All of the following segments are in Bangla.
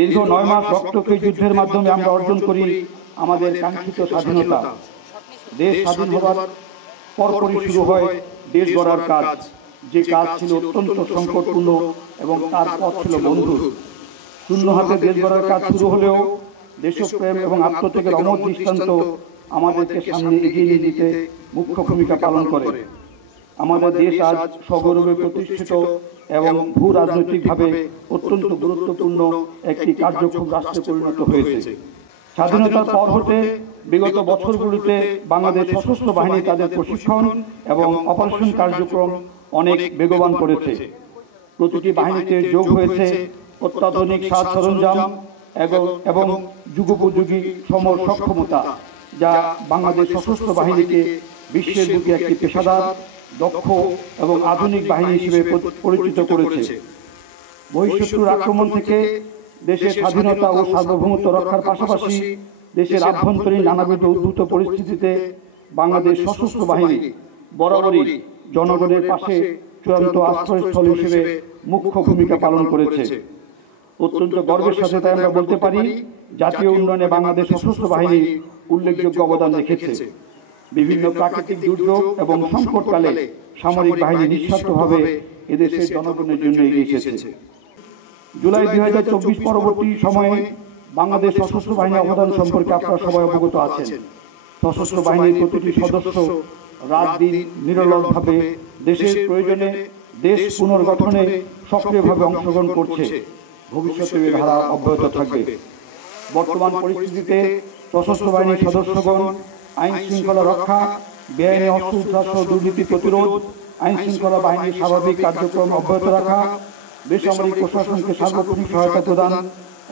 দীর্ঘ 9 মাস রক্তক্ষয়ী যুদ্ধের মাধ্যমে আমরা অর্জন করি আমাদের কাঙ্ক্ষিত স্বাধীনতা। দেশ স্বাধীন হবার পরপরই শুরু হয় দেশ গড়ার কাজ, যে কাজ ছিল অত্যন্ত সংকটপূর্ণ এবং তার পথ ছিল বন্ধুর। শূন্য হাতে দেশ গড়ার কাজ শুরু হলেও দেশপ্রেম এবং আত্মত্যাগের অমর দৃষ্টান্ত আমাদেরকে সামনে এগিয়ে নিয়ে যেতে মুখ্য ভূমিকা পালন করে। আমাদের দেশ আজ সগৌরবে প্রতিষ্ঠিত এবং ভূ রাজনৈতিকভাবে অত্যন্ত গুরুত্বপূর্ণ একটি কার্যক্ষম রাষ্ট্রে পরিণত হয়েছে। স্বাধীনতার পর হতে বিগত বছরগুলিতে বাংলাদেশ সশস্ত্র বাহিনী তাদের প্রশিক্ষণ এবং অপারেশন কার্যক্রম অনেক বেগবান করেছে। প্রতিটি বাহিনীতে যোগ হয়েছে অত্যাধুনিক সাজ সরঞ্জাম এবং যুগোপযোগী সমর সক্ষমতা, যা বাংলাদেশ সশস্ত্র বাহিনীকে বিশ্বের বুকে একটি পেশাদার, দক্ষ এবং আধুনিক বাহিনী হিসেবে পরিচিত করেছে। বহিঃশত্রুর আক্রমণ থেকে দেশের স্বাধীনতা ও সার্বভৌমত্ব রক্ষার পাশাপাশি দেশের আভ্যন্তরীণ নানাবিধ উদ্ভূত পরিস্থিতিতে বাংলাদেশ সশস্ত্র বাহিনী বরাবরই জনগণের পাশে চূড়ান্ত আশ্রয়স্থল হিসেবে মুখ্য ভূমিকা পালন করেছে। অত্যন্ত গর্বের সাথে তাই আমরা বলতে পারি, জাতীয় উন্নয়নে বাংলাদেশ সশস্ত্র বাহিনী উল্লেখযোগ্য অবদান রেখেছে। বিভিন্ন প্রাকৃতিক দুর্যোগ এবং সংকটকালে সামরিক বাহিনী নিঃস্বার্থভাবে এদেশের জনগণের জন্য এগিয়ে এসেছে। জুলাই 2024 পরবর্তী সময়ে বাংলাদেশ সশস্ত্র বাহিনীর অবদান সম্পর্কে আপনারা সবাই অবগত আছেন। সশস্ত্র বাহিনীর প্রতিটি সদস্য রাত দিন নিরলসভাবে দেশের প্রয়োজনে দেশ পুনর্গঠনে সক্রিয়ভাবে অংশগ্রহণ করছে। ভবিষ্যতে এই ধারা অব্যাহত থাকবে। বর্তমান পরিস্থিতিতে সশস্ত্র বাহিনীর সদস্যগণ আইন শৃঙ্খলা রক্ষা, বেআইনি অস্ত্র উদ্ধার সহ দুর্নীতি প্রতিরোধ, আইন শৃঙ্খলা বাহিনীর স্বাভাবিক কার্যক্রম অব্যাহত রাখা, বেসামরিক প্রশাসনকে সার্বক্ষণিক সহায়তা প্রদান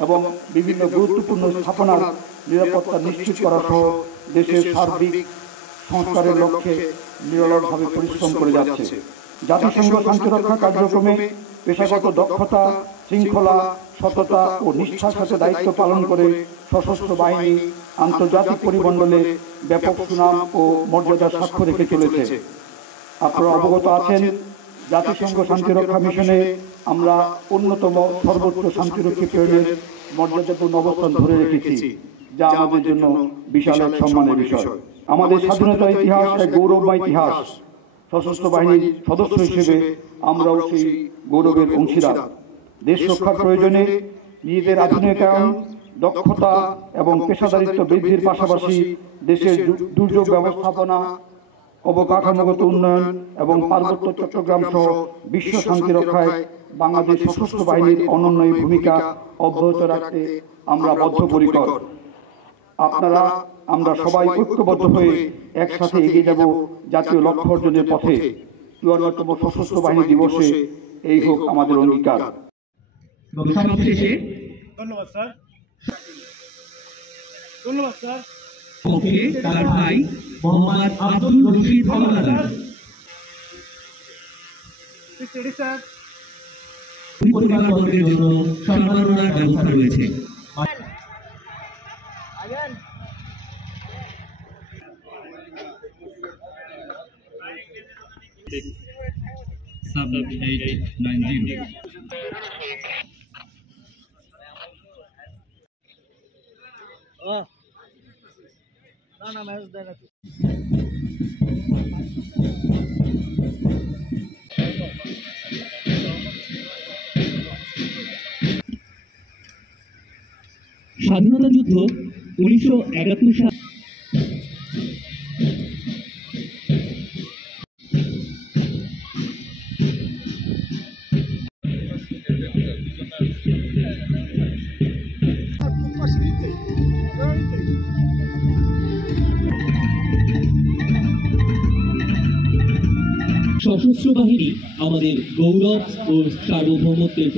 এবং বিভিন্ন গুরুত্বপূর্ণ স্থাপনার নিরাপত্তা নিশ্চিত করা সহ দেশের সার্বিক সংস্কারের লক্ষ্যে নিরলসভাবে পরিশ্রম করে যাচ্ছে। জাতিসংঘ শান্তিরক্ষা কার্যক্রমে পেশাগত দক্ষতা, শৃঙ্খলা, সততা ও নিষ্ঠার সাথে দায়িত্ব পালন করে সশস্ত্র বাহিনী আন্তর্জাতিক পরিমণ্ডলে ব্যাপক সুনাম ও মর্যাদার স্বাক্ষর রেখে চলেছে। আপনারা অবগত আছেন, জাতিসংঘ শান্তিরক্ষা মিশনে আমরা অন্যতম সর্বোচ্চ শান্তিরক্ষী প্রেরণের মর্যাদাপূর্ণ অবস্থান ধরে রেখেছি, যা আমাদের জন্য বিশাল এক সম্মানের বিষয়। আমাদের স্বাধীনতার ইতিহাস এক গৌরবময় ইতিহাস। সশস্ত্র বাহিনীর সদস্য হিসেবে আমরাও সেই গৌরবের অংশীদার। দেশ রক্ষার প্রয়োজনে নিজেদের আধুনিকায়ন, দক্ষতা এবং পেশাদারিত্ব বৃদ্ধির পাশাপাশি দেশের দুর্যোগ ব্যবস্থাপনা, অবকাঠামোগত উন্নয়ন এবং পার্বত্য চট্টগ্রাম সহ বিশ্ব শান্তি রক্ষায় বাংলাদেশ সশস্ত্র বাহিনীর অনন্য ভূমিকা অব্যাহত রাখতে আমরা বদ্ধপরিকর। আমরা সবাই ঐক্যবদ্ধ হয়ে একসাথে এগিয়ে যাব জাতীয় লক্ষ্য অর্জনের পথে। 54তম সশস্ত্র বাহিনী দিবসে এই হোক আমাদের অঙ্গীকার। ধন্যবাদ স্যার। ধন্যবাদ স্যার। ওকে, তার ভাই মোহাম্মদ আব্দুল রশিদ হাওলাদার। স্যার, পরিবারবর্গের জন্য সম্মাননার ব্যবস্থা রয়েছে। Sub 890. না ম্যাচ দেখা স্বাধীনতা যুদ্ধ 1971 সাল। সশস্ত্র বাহিনী আমাদের গৌরব ও সার্বভৌমত্বের